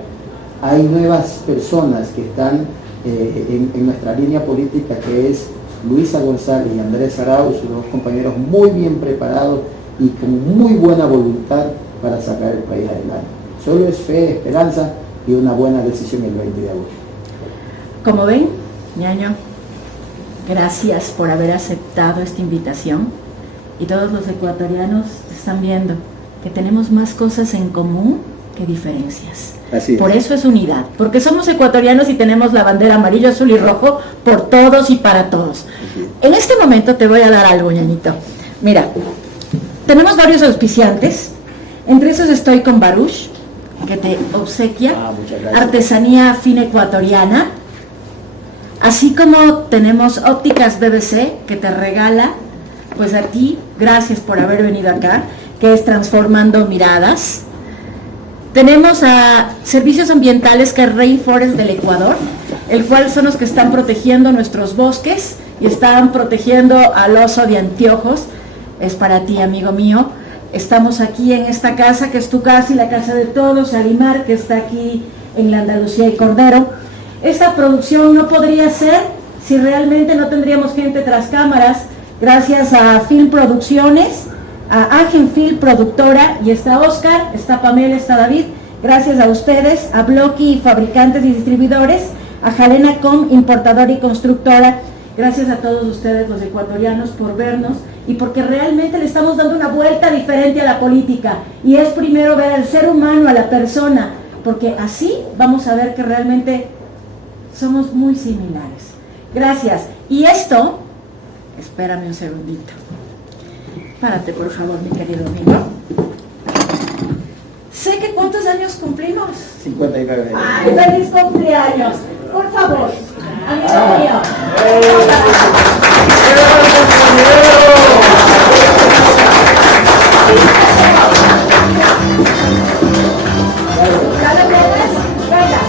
Hay nuevas personas que están en nuestra línea política, que es Luisa González y Andrés Arauz, dos compañeros muy bien preparados y con muy buena voluntad para sacar el país adelante. Solo es fe, esperanza y una buena decisión el 20 de agosto. Como ven, ñaño, gracias por haber aceptado esta invitación, y todos los ecuatorianos están viendo que tenemos más cosas en común que diferencias. Así es. Por eso es unidad, porque somos ecuatorianos y tenemos la bandera amarillo, azul y rojo por todos y para todos. En este momento te voy a dar algo, ñañito. Mira, tenemos varios auspiciantes, entre esos estoy con Baruch, que te obsequia artesanía fina ecuatoriana, así como tenemos Ópticas BBC, que te regala, pues a ti, gracias por haber venido acá, que es Transformando Miradas. Tenemos a Servicios Ambientales, que es Rainforest del Ecuador, el cual son los que están protegiendo nuestros bosques y están protegiendo al oso de anteojos. Es para ti, amigo mío. Estamos aquí en esta casa, que es tu casa y la casa de todos, Alimar, que está aquí en la Andalucía y Cordero. Esta producción no podría ser si realmente no tendríamos gente tras cámaras, gracias a Film Producciones, a Agenfil Productora, y está Oscar, está Pamela, está David, gracias a ustedes, a Blocky, fabricantes y distribuidores, a Jalena Com, importadora y constructora. Gracias a todos ustedes, los ecuatorianos, por vernos y porque realmente le estamos dando una vuelta diferente a la política, y es primero ver al ser humano, a la persona, porque así vamos a ver que realmente somos muy similares. Gracias. Y esto, espérame un segundito. Párate, por favor, mi querido amigo. Sé que ¿cuántos años cumplimos? 59. ¡Ay, feliz cumpleaños! Por favor, amigo mío. ¿Ya lo tienes? Venga.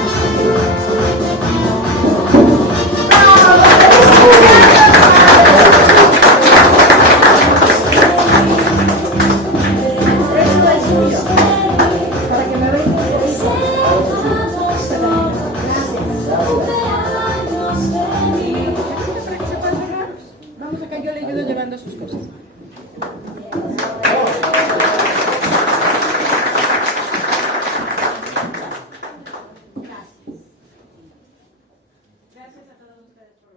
Gracias a todos ustedes por